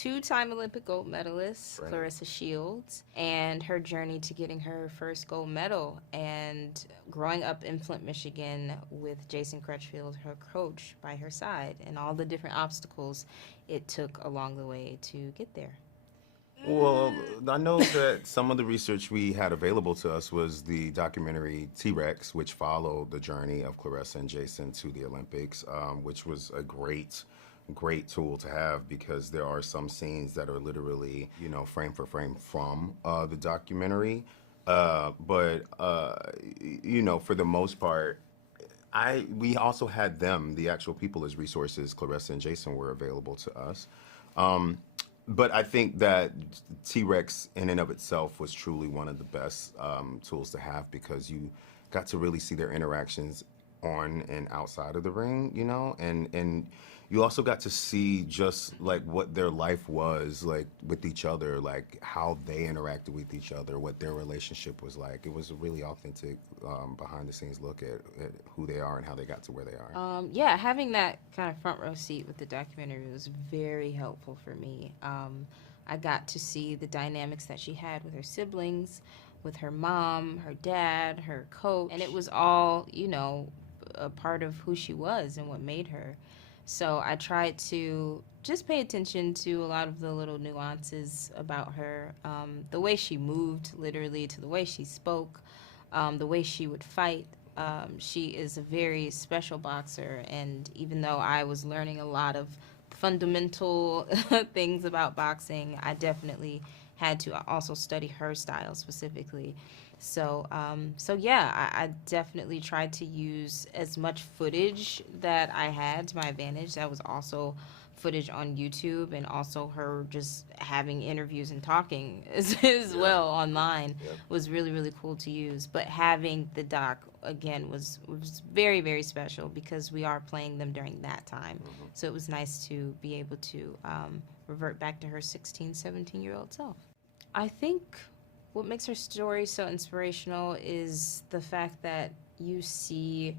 two-time Olympic gold medalist, Right. Claressa Shields, and her journey to getting her first gold medal and growing up in Flint, Michigan with Jason Crutchfield, her coach, by her side, and all the different obstacles it took along the way to get there. Well, I know that some of the research we had available to us was the documentary T-Rex, which followed the journey of Claressa and Jason to the Olympics, which was a great tool to have because there are some scenes that are literally, frame for frame from the documentary. But for the most part, we also had them, the actual people, as resources. Claressa and Jason were available to us. Um, but I think that T-Rex in and of itself was truly one of the best tools to have because you got to really see their interactions on and outside of the ring, and you also got to see just like what their life was like with each other, like how they interacted with each other, what their relationship was like. It was a really authentic behind the scenes look at who they are and how they got to where they are. Yeah, having that kind of front row seat with the documentary was very helpful for me. I got to see the dynamics that she had with her siblings, with her mom, her dad, her coach, and it was all, a part of who she was and what made her. So I tried to just pay attention to a lot of the little nuances about her, the way she moved, literally, to the way she spoke, the way she would fight. She is a very special boxer, and even though I was learning a lot of fundamental things about boxing, I definitely had to also study her style specifically. So yeah, I definitely tried to use as much footage that I had to my advantage. That was also footage on YouTube, and also her just having interviews and talking as Yeah. well online Yep. was really, really cool to use. But having the doc again was very, very special because we are playing them during that time. Hmm. So it was nice to be able to revert back to her 16, 17-year-old self. I think what makes her story so inspirational is the fact that you see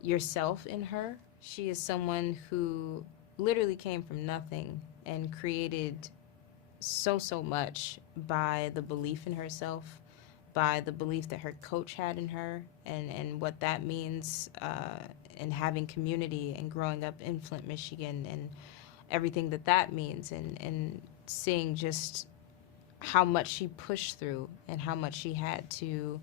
yourself in her. She is someone who literally came from nothing and created so much by the belief in herself, by the belief that her coach had in her, and what that means, and having community and growing up in Flint, Michigan, and everything that that means, and seeing just how much she pushed through and how much she had to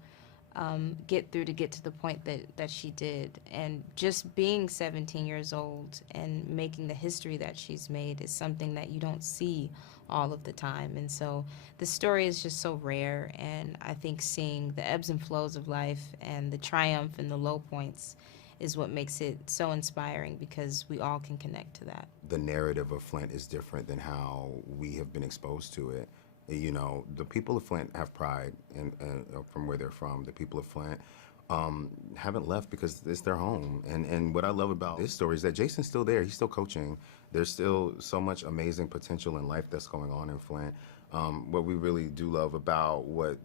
get through to get to the point that she did. And just being 17 years old and making the history that she's made is something that you don't see all of the time. And so the story is just so rare. And I think seeing the ebbs and flows of life and the triumph and the low points is what makes it so inspiring because we all can connect to that. The narrative of Flint is different than how we have been exposed to it. The people of Flint have pride from where they're from. The people of Flint haven't left because it's their home. And what I love about this story is that Jason's still there. He's still coaching. There's still so much amazing potential in life that's going on in Flint. What we really do love about what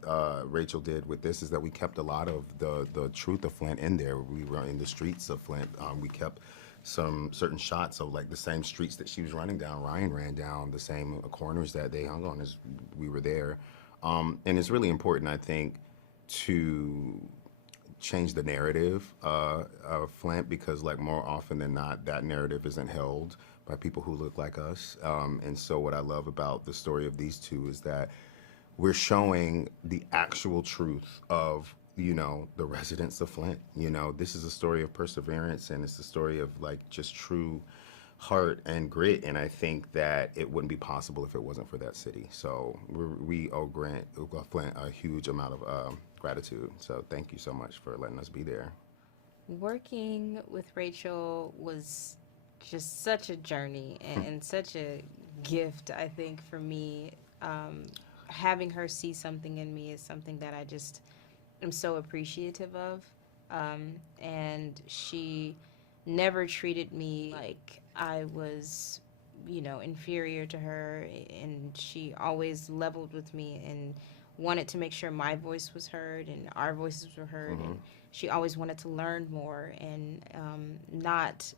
Rachel did with this is that we kept a lot of the truth of Flint in there. We were in the streets of Flint. We kept some certain shots of like the same streets that she was running down, Ryan ran down, the same corners that they hung on as we were there. And it's really important, I think, to change the narrative of Flint because like more often than not, that narrative isn't held by people who look like us. And so what I love about the story of these two is that we're showing the actual truth of the residents of Flint. This is a story of perseverance, and it's a story of like just true heart and grit. And I think that it wouldn't be possible if it wasn't for that city. So we owe Flint a huge amount of gratitude. So thank you so much for letting us be there. Working with Rachel was just such a journey and such a gift, I think, for me. Having her see something in me is something that I just am so appreciative of. And she never treated me like I was, inferior to her. And she always leveled with me and wanted to make sure my voice was heard and our voices were heard. Hmm. And she always wanted to learn more and not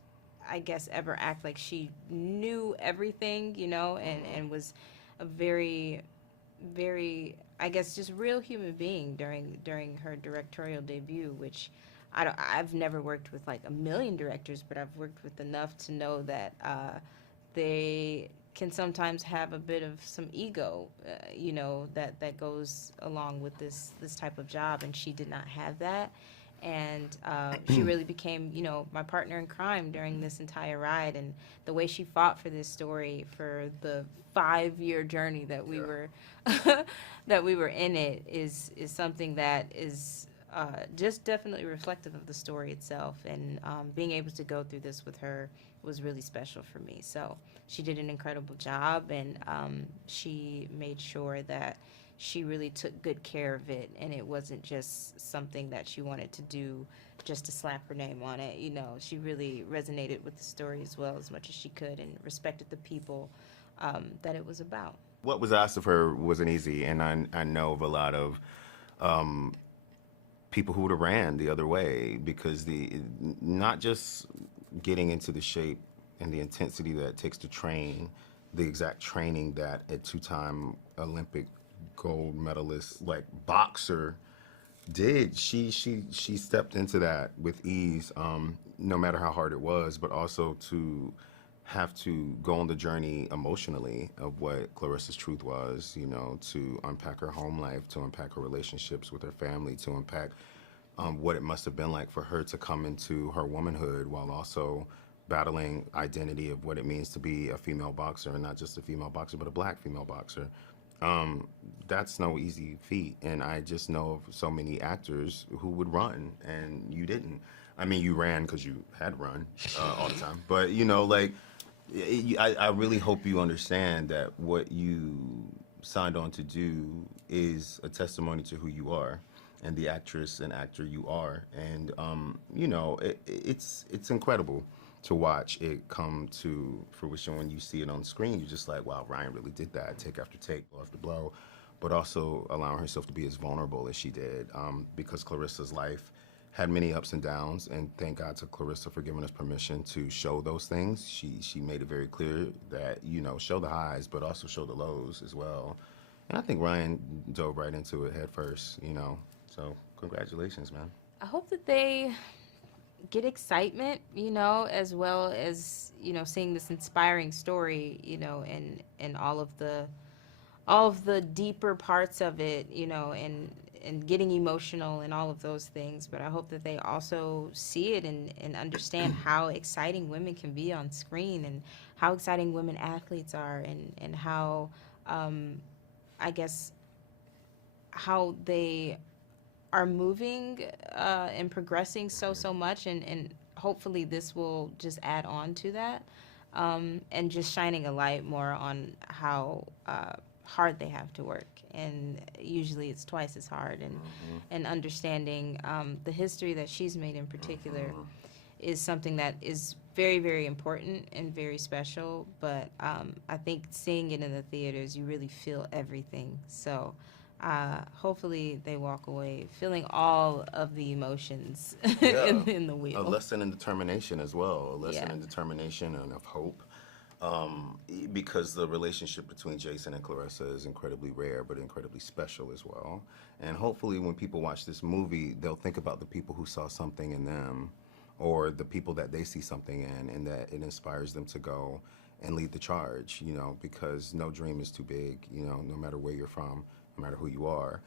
I guess, ever act like she knew everything, and was a very, very, I guess, just real human being during her directorial debut, which I've never worked with like a million directors, but I've worked with enough to know that they can sometimes have a bit of some ego, that goes along with this type of job, and she did not have that. And she really became, my partner in crime during this entire ride, and the way she fought for this story for the 5-year journey that we were that we were in it is something that is just definitely reflective of the story itself. And being able to go through this with her was really special for me. So she did an incredible job, and she made sure that she really took good care of it, and it wasn't just something that she wanted to do just to slap her name on it. She really resonated with the story as well, as much as she could, and respected the people that it was about. What was asked of her wasn't easy, and I know of a lot of people who would have ran the other way, because not just getting into the shape and the intensity that it takes to train, the exact training that a 2-time Olympic gold medalist like boxer did. She stepped into that with ease, no matter how hard it was, but also to have to go on the journey emotionally of what Claressa's truth was, to unpack her home life, to unpack her relationships with her family, to unpack what it must have been like for her to come into her womanhood while also battling identity of what it means to be a female boxer, and not just a female boxer, but a black female boxer. That's no easy feat, and I just know of so many actors who would run, and you didn't. I mean, you ran because you had run all the time, but I really hope you understand that what you signed on to do is a testimony to who you are and the actress and actor you are, and it's incredible to watch it come to fruition. When you see it on screen, you're just like, wow, Ryan really did that, take after take, blow after blow, but also allowing herself to be as vulnerable as she did, because Claressa's life had many ups and downs, and thank God to Claressa for giving us permission to show those things. She made it very clear that, show the highs, but also show the lows as well. And I think Ryan dove right into it head first, so congratulations, man. I hope that they get excitement, as well as, seeing this inspiring story, and all of the deeper parts of it, and getting emotional and all of those things. But I hope that they also see it and understand how exciting women can be on screen, and how exciting women athletes are, and how, I guess, how they are moving and progressing so much, and hopefully this will just add on to that, and just shining a light more on how hard they have to work, and usually it's twice as hard, and understanding the history that she's made in particular is something that is very, very important and very special. But I think seeing it in the theaters, you really feel everything. So hopefully they walk away feeling all of the emotions in the wheel. A lesson in determination as well. A lesson Yeah. in determination and of hope. Because the relationship between Jason and Claressa is incredibly rare, but incredibly special as well. And hopefully when people watch this movie, they'll think about the people who saw something in them, or the people that they see something in, and that it inspires them to go and lead the charge, because no dream is too big, no matter where you're from, no matter who you are.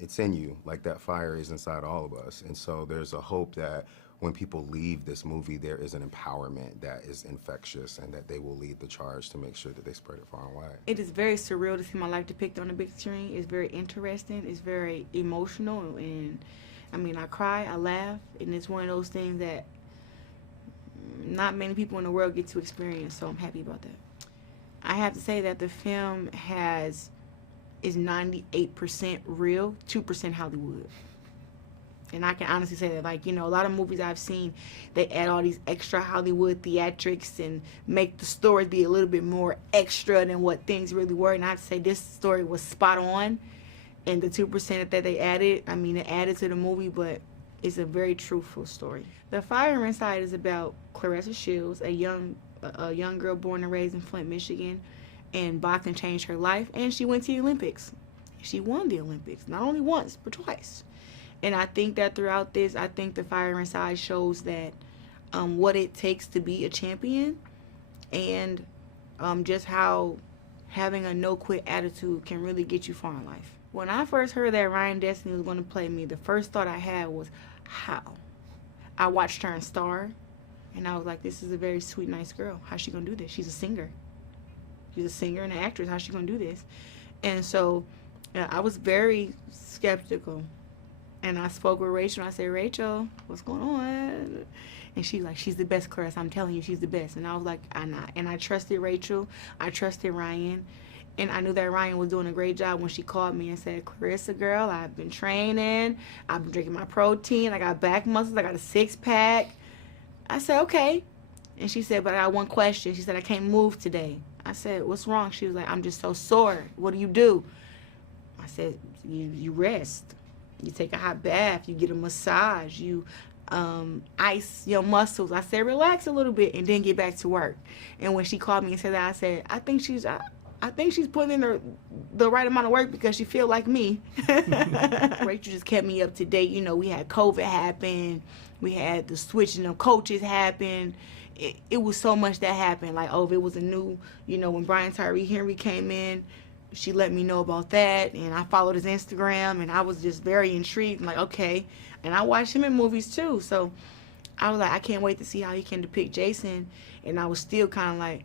It's in you, like that fire is inside all of us. And so there's a hope that when people leave this movie, there is an empowerment that is infectious, and that they will lead the charge to make sure that they spread it far and wide. It is very surreal to see my life depicted on the big screen. It's very interesting. It's very emotional. And I mean, I cry, I laugh, and it's one of those things that not many people in the world get to experience, so I'm happy about that. I have to say that the film is 98% real, 2% Hollywood. And I can honestly say that, like, a lot of movies I've seen, they add all these extra Hollywood theatrics and make the story be a little bit more extra than what things really were. And I have to say this story was spot on. And the 2% that they added, I mean, it added to the movie, but It's a very truthful story. The Fire Inside is about Claressa Shields, a young girl born and raised in Flint, Michigan, and boxing changed her life, and she went to the Olympics. She won the Olympics, not only once, but twice. And I think that throughout this, I think The Fire Inside shows that what it takes to be a champion, and just how having a no-quit attitude can really get you far in life. When I first heard that Ryan Destiny was going to play me, the first thought I had was, how? I watched her in Star, and I was like, this is a very sweet, nice girl. How's she going to do this? She's a singer. She's a singer and an actress. How's she going to do this? And so I was very skeptical. And I spoke with Rachel, and I said, Rachel, what's going on? And she's like, she's the best, Claressa. I'm telling you, she's the best. And I was like, and I trusted Rachel. I trusted Ryan. And I knew that Ryan was doing a great job when she called me and said, Claressa, girl, I've been training. I've been drinking my protein. I got back muscles. I got a six-pack. I said, okay. And she said, but I got one question. She said, I can't move today. I said, what's wrong? She was like, I'm just so sore. What do you do? I said, you rest. You take a hot bath. You get a massage. You ice your muscles. I said, relax a little bit and then get back to work. And when she called me and said that, I said, I think she's putting in the right amount of work because she feel like me. Rachel just kept me up to date. You know, we had COVID happen. We had the switching of coaches happen. It was so much that happened. Like, oh, if it was a new, you know, when Tyree Henry came in, she let me know about that. And I followed his Instagram, and I was just very intrigued. I'm like, okay. And I watched him in movies, too. So I was like, I can't wait to see how he can depict Jason. And I was still kind of like,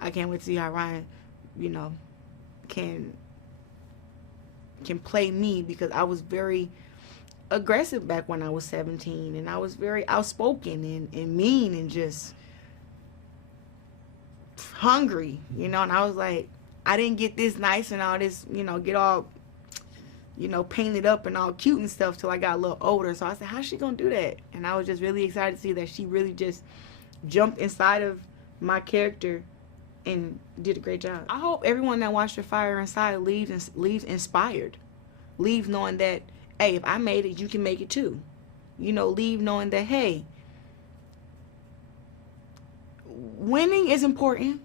I can't wait to see how Ryan, you know, can play me, because I was very aggressive back when I was 17, and I was very outspoken and mean and just hungry, you know. And I was like, I didn't get this nice and all this, you know, get all, you know, painted up and all cute and stuff till I got a little older. So I said, how's she gonna do that? And I was just really excited to see that she really just jumped inside of my character and did a great job. I hope everyone that watched The Fire Inside leaves inspired. Leave knowing that, hey, if I made it, you can make it too. You know, leave knowing that, hey, winning is important,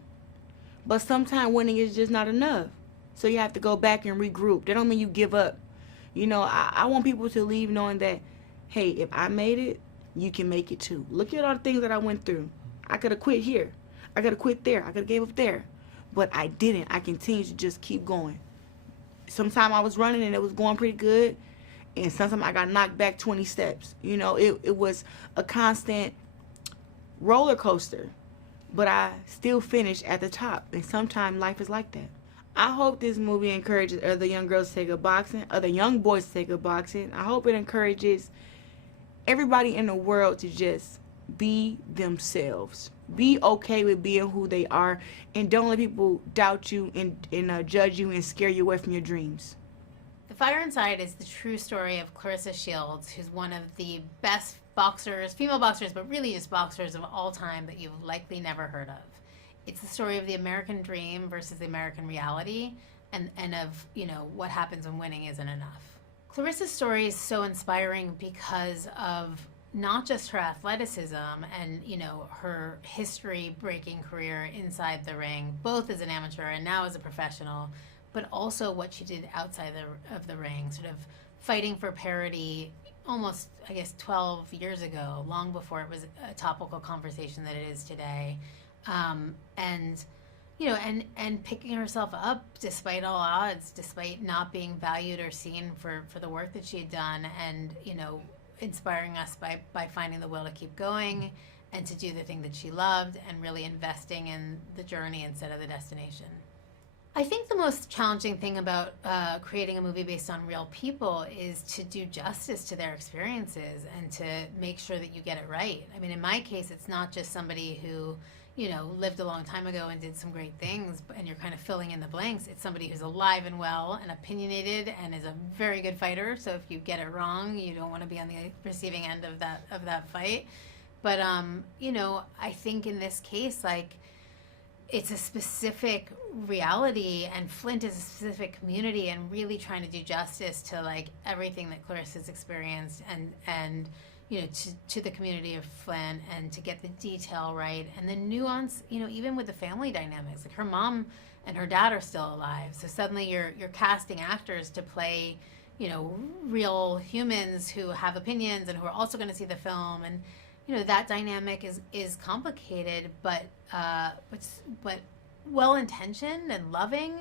but sometimes winning is just not enough. So you have to go back and regroup. That don't mean you give up. You know, I want people to leave knowing that, hey, if I made it, you can make it too. Look at all the things that I went through. I could have quit here. I could have quit there. I could have gave up there. But I didn't. I continued to just keep going. Sometimes I was running and it was going pretty good. And sometimes I got knocked back 20 steps. You know, it was a constant roller coaster. But I still finished at the top. And sometimes life is like that. I hope this movie encourages other young girls to take up boxing, other young boys to take up boxing. I hope it encourages everybody in the world to just be themselves. Be okay with being who they are, and don't let people doubt you and judge you and scare you away from your dreams. The Fire Inside is the true story of Claressa Shields, who's one of the best boxers, female boxers, but really just boxers of all time that you've likely never heard of. It's the story of the American dream versus the American reality, and of, you know, what happens when winning isn't enough. Claressa's story is so inspiring because of not just her athleticism and, you know, her history-breaking career inside the ring, both as an amateur and now as a professional, but also what she did outside of the ring, sort of fighting for parity almost, I guess, 12 years ago, long before it was a topical conversation that it is today. And, you know, and picking herself up despite all odds, despite not being valued or seen for the work that she had done, and, you know, inspiring us by finding the will to keep going and to do the thing that she loved and really investing in the journey instead of the destination. I think the most challenging thing about creating a movie based on real people is to do justice to their experiences and to make sure that you get it right. I mean, in my case, it's not just somebody who, you know, lived a long time ago and did some great things, and you're kind of filling in the blanks. It's somebody who's alive and well and opinionated and is a very good fighter. So if you get it wrong, you don't want to be on the receiving end of that fight. But you know, I think in this case, like, it's a specific reality, and Flint is a specific community, and really trying to do justice to like everything that Clarissa's experienced, and you know, to the community of Flint, and to get the detail right and the nuance, you know, even with the family dynamics. Like her mom and her dad are still alive, so suddenly you're casting actors to play, you know, real humans who have opinions and who are also going to see the film, and you know that dynamic is complicated, but well intentioned and loving.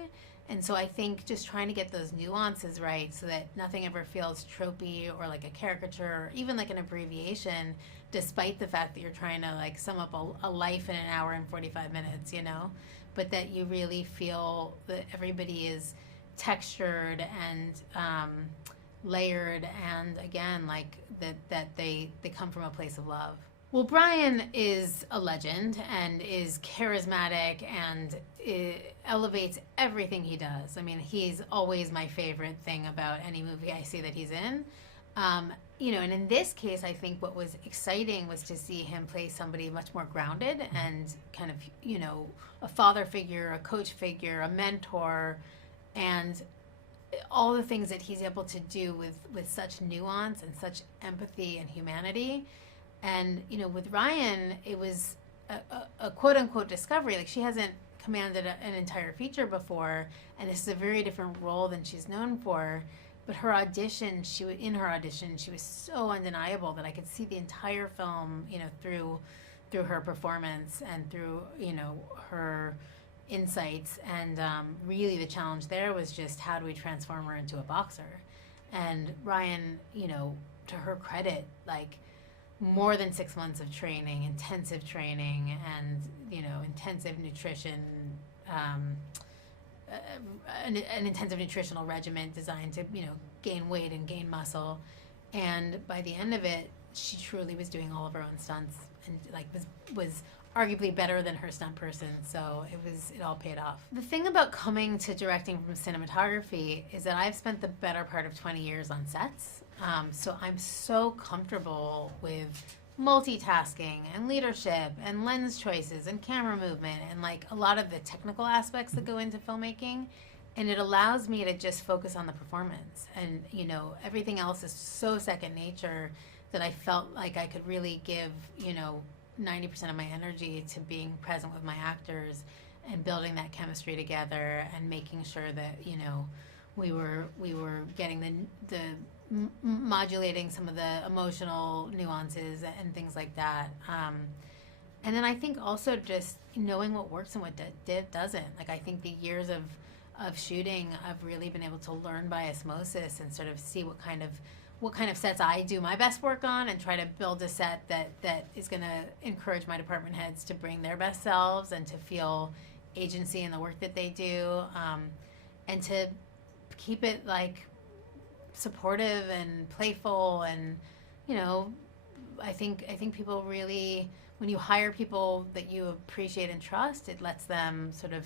And so I think just trying to get those nuances right so that nothing ever feels tropey or like a caricature or even like an abbreviation, despite the fact that you're trying to like sum up a life in an hour and 45 minutes, you know, but that you really feel that everybody is textured and layered, and again, like that they come from a place of love. Well, Brian is a legend and is charismatic and elevates everything he does. I mean, he's always my favorite thing about any movie I see that he's in. You know, and in this case, I think what was exciting was to see him play somebody much more grounded and kind of, you know, a father figure, a coach figure, a mentor, and all the things that he's able to do with such nuance and such empathy and humanity. And, you know, with Ryan, it was a quote-unquote discovery. Like, she hasn't commanded an entire feature before, and this is a very different role than she's known for. But her audition, she was so undeniable that I could see the entire film, you know, through her performance and through, you know, her insights. And really the challenge there was just how do we transform her into a boxer? And Ryan, you know, to her credit, like, more than 6 months of training, intensive training, and, you know, intensive nutrition, an intensive nutritional regimen designed to, you know, gain weight and gain muscle. And by the end of it, she truly was doing all of her own stunts, and like was arguably better than her stunt person. So it all paid off. The thing about coming to directing from cinematography is that I've spent the better part of 20 years on sets. So I'm so comfortable with multitasking and leadership and lens choices and camera movement and like a lot of the technical aspects that go into filmmaking. And it allows me to just focus on the performance. And, you know, everything else is so second nature that I felt like I could really give, you know, 90% of my energy to being present with my actors and building that chemistry together and making sure that, you know, we were getting the modulating some of the emotional nuances and things like that. And then I think also just knowing what works and what doesn't. Like, I think the years of shooting, I've really been able to learn by osmosis and sort of see what kind of sets I do my best work on, and try to build a set that is going to encourage my department heads to bring their best selves and to feel agency in the work that they do, and to keep it like supportive and playful. And, you know, I think people really, when you hire people that you appreciate and trust, it lets them sort of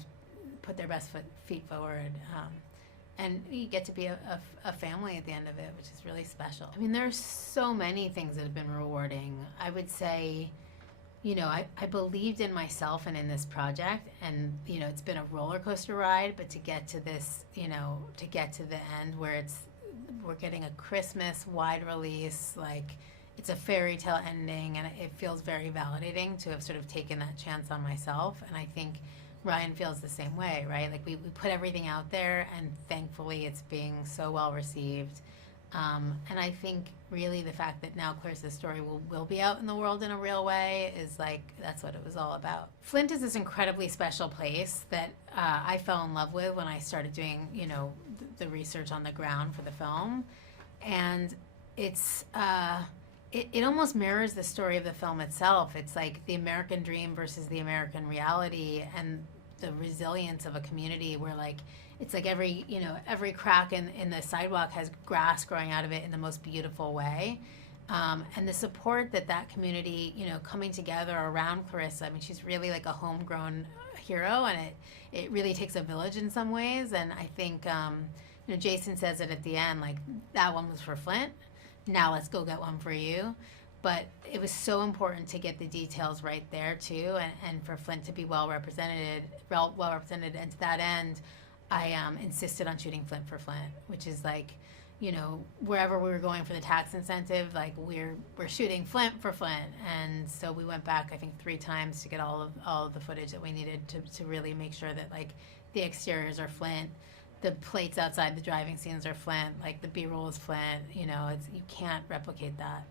put their best feet forward. And you get to be a family at the end of it, which is really special. I mean, there's so many things that have been rewarding. I would say, you know, I believed in myself and in this project, and, you know, it's been a roller coaster ride, but to get to this, you know, to get to the end where we're getting a Christmas wide release, like, it's a fairy tale ending, and it feels very validating to have sort of taken that chance on myself. And I think Ryan feels the same way, right? Like, we put everything out there, and thankfully it's being so well received. And I think really the fact that now Clarissa's story will be out in the world in a real way is like, that's what it was all about. Flint is this incredibly special place that I fell in love with when I started doing, you know, the research on the ground for the film. And it's, it almost mirrors the story of the film itself. It's like the American dream versus the American reality, and the resilience of a community where, like, it's like every crack in the sidewalk has grass growing out of it in the most beautiful way. And the support that community, you know, coming together around Claressa. I mean, she's really like a homegrown hero, and it really takes a village in some ways. And I think, you know, Jason says it at the end, like, that one was for Flint. Now let's go get one for you. But it was so important to get the details right there too, and for Flint to be well represented. And to that end, I insisted on shooting Flint for Flint, which is like, you know, wherever we were going for the tax incentive, like we're shooting Flint for Flint. And so we went back, I think, 3 times to get all of the footage that we needed to really make sure that like the exteriors are Flint, the plates outside the driving scenes are Flint, like the B-roll is Flint. You know, you can't replicate that.